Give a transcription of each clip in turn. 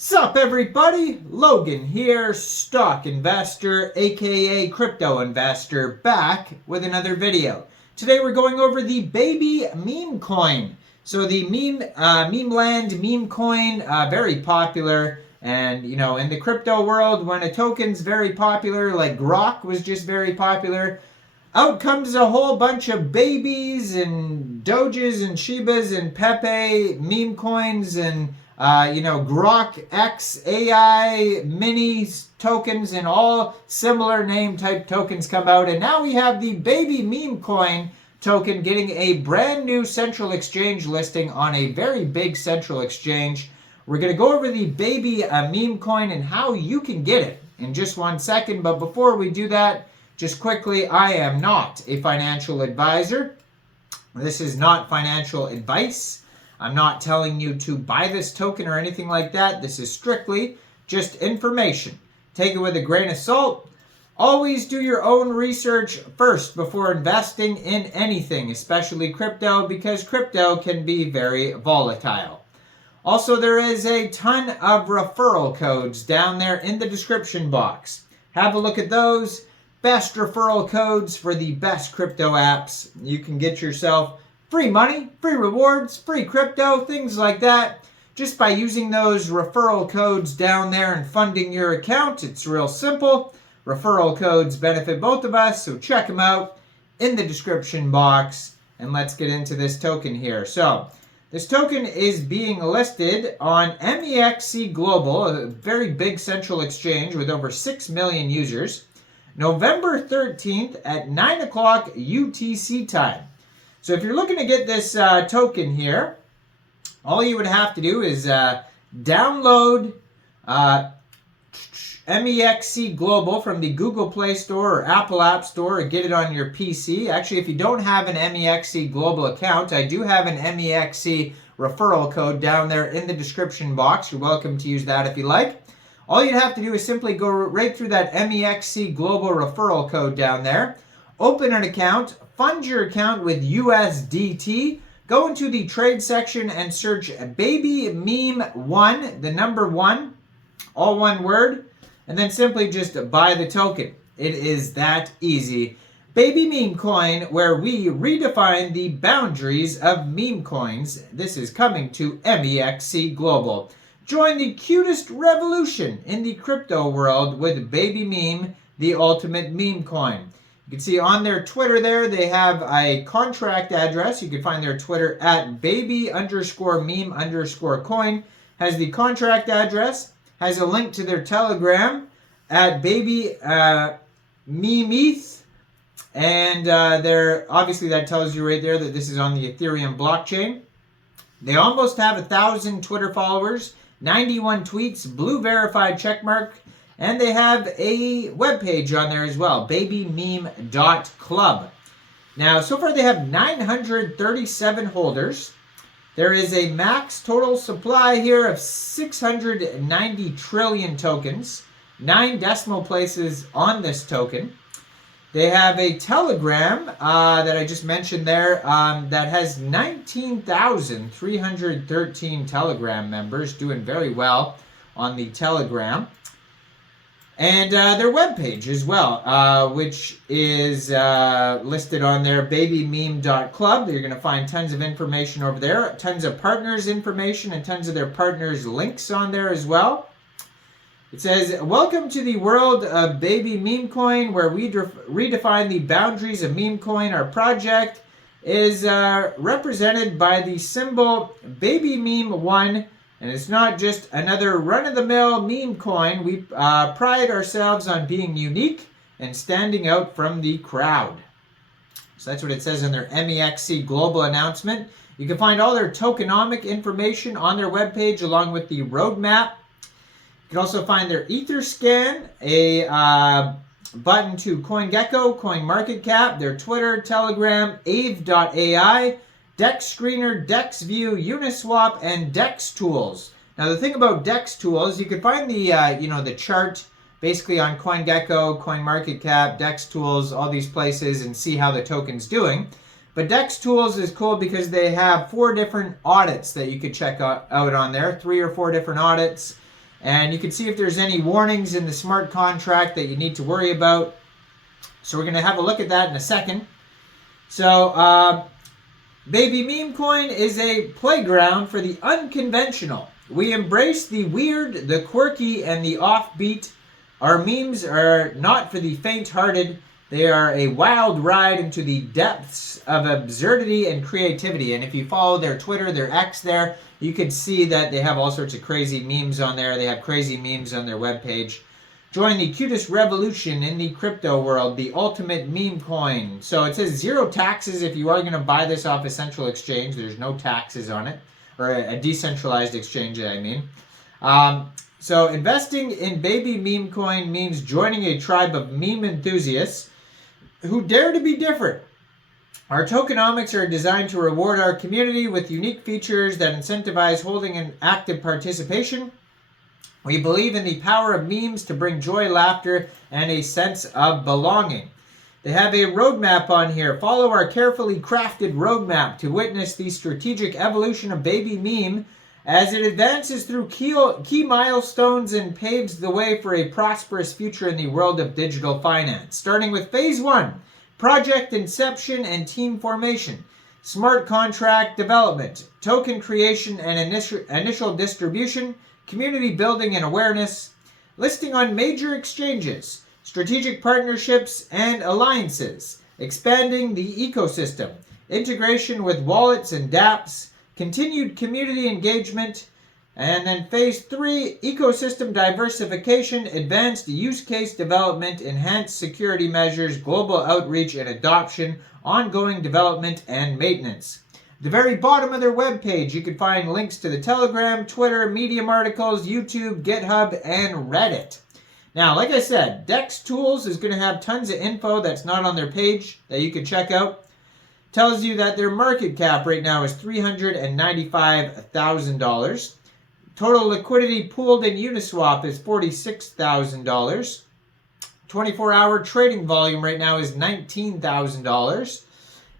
Sup everybody, Logan here, stock investor aka crypto investor, back with another video. Today we're going over the Babymeme coin. So the meme land meme coin, very popular, and in the crypto world, when a token's very popular, like Grok was just very popular, out comes a whole bunch of babies and Doges and Shibas and Pepe meme coins and Grok X AI mini tokens and all similar name type tokens come out. And now we have the Babymeme coin token getting a brand new central exchange listing on a very big central exchange. We're going to go over the Babymeme coin and how you can get it in just 1 second. But before we do that, just quickly, I am not a financial advisor. This is not financial advice. I'm not telling you to buy this token or anything like that. This is strictly just information. Take it with a grain of salt. Always do your own research first before investing in anything, especially crypto, because crypto can be very volatile. Also, there is a ton of referral codes down there in the description box. Have a look at those. Best referral codes for the best crypto apps. You can get yourself free money, free rewards, free crypto, things like that, just by using those referral codes down there and funding your account. It's real simple. Referral codes benefit both of us, so check them out in the description box. And let's get into this token here. So this token is being listed on Mexc Global, a very big central exchange with over 6 million users, November 13th at 9 o'clock UTC time. So if you're looking to get this token here, all you would have to do is download Mexc Global from the Google Play Store or Apple App Store, or get it on your PC. Actually, if you don't have an Mexc Global account, I do have an Mexc referral code down there in the description box. You're welcome to use that if you like. All you'd have to do is simply go right through that Mexc Global referral code down there, open an account, fund your account with USDT, go into the trade section and search Babymeme1, the number 1, all one word, and then simply just buy the token. It is that easy. Babymeme coin, where we redefine the boundaries of meme coins. This is coming to Mexc Global. Join the cutest revolution in the crypto world with Babymeme, the ultimate meme coin. You can see on their Twitter there, they have a contract address. You can find their Twitter at baby_meme_coin. Has the contract address, has a link to their Telegram at BABYMEME1, and obviously that tells you right there that this is on the Ethereum blockchain. They almost have 1,000 Twitter followers, 91 tweets, blue verified checkmark, and they have a webpage on there as well, babymeme.club. Now, so far they have 937 holders. There is a max total supply here of 690 trillion tokens, 9 decimal places on this token. They have a Telegram that I just mentioned there that has 19,313 Telegram members, doing very well on the Telegram. And their webpage as well, which is listed on their babymeme.club. You're going to find tons of information over there, tons of partners information, and tons of their partners links on there as well. It says, welcome to the world of Babymeme coin, where we redefine the boundaries of meme coin. Our project is represented by the symbol Babymeme1, and it's not just another run-of-the-mill meme coin. We pride ourselves on being unique and standing out from the crowd. So that's what it says in their Mexc Global announcement. You can find all their tokenomic information on their webpage, along with the roadmap. You can also find their Etherscan, a button to CoinGecko, CoinMarketCap, their Twitter, Telegram, Aave.ai, Dex Screener, DexView, Uniswap, and Dex Tools. Now the thing about Dex Tools, you can find the the chart basically on CoinGecko, CoinMarketCap, Dex Tools, all these places, and see how the token's doing. But Dex Tools is cool because they have 4 different audits that you could check out on there, 3 or 4 different audits. And you can see if there's any warnings in the smart contract that you need to worry about. So we're going to have a look at that in a second. So Memecoin is a playground for the unconventional. We embrace the weird, the quirky, and the offbeat. Our memes are not for the faint-hearted. They are a wild ride into the depths of absurdity and creativity. And if you follow their Twitter, their X there, you can see that they have all sorts of crazy memes on there. They have crazy memes on their webpage. Join the cutest revolution in the crypto world, the ultimate meme coin. So it says 0 taxes if you are going to buy this off a central exchange. There's no taxes on it, or a decentralized exchange, I mean. So investing in Babymeme1 means joining a tribe of meme enthusiasts who dare to be different. Our tokenomics are designed to reward our community with unique features that incentivize holding an active participation. We believe in the power of memes to bring joy, laughter, and a sense of belonging. They have a roadmap on here. Follow our carefully crafted roadmap to witness the strategic evolution of Babymeme as it advances through key milestones and paves the way for a prosperous future in the world of digital finance. Starting with Phase 1, project inception and team formation, smart contract development, token creation and initial distribution, community building and awareness, listing on major exchanges, strategic partnerships and alliances, expanding the ecosystem, integration with wallets and dApps, continued community engagement, and then Phase 3, ecosystem diversification, advanced use case development, enhanced security measures, global outreach and adoption, ongoing development and maintenance. At the very bottom of their webpage, you can find links to the Telegram, Twitter, Medium articles, YouTube, GitHub, and Reddit. Now, like I said, Dex Tools is going to have tons of info that's not on their page that you can check out. Tells you that their market cap right now is $395,000. Total liquidity pooled in Uniswap is $46,000. 24-hour trading volume right now is $19,000.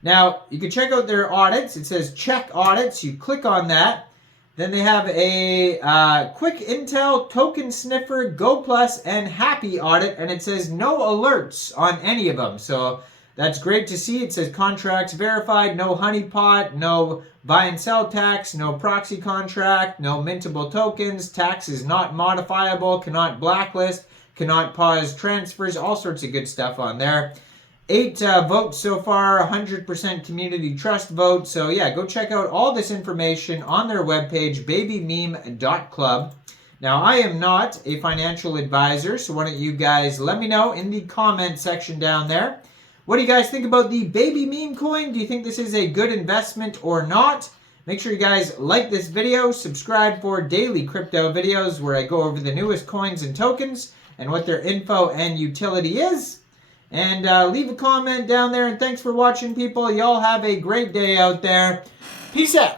Now, you can check out their audits. It says check audits. You click on that. Then they have a quick intel, token sniffer, Go Plus, and happy audit. And it says no alerts on any of them. So that's great to see. It says contracts verified, no honeypot, no buy and sell tax, no proxy contract, no mintable tokens, tax is not modifiable, cannot blacklist, cannot pause transfers, all sorts of good stuff on there. 8 votes so far, 100% community trust vote. So yeah, go check out all this information on their webpage, babymeme.club. Now, I am not a financial advisor, so why don't you guys let me know in the comment section down there. What do you guys think about the Babymeme coin? Do you think this is a good investment or not? Make sure you guys like this video, subscribe for daily crypto videos where I go over the newest coins and tokens and what their info and utility is. And leave a comment down there, and thanks for watching, people. Y'all have a great day out there. Peace out.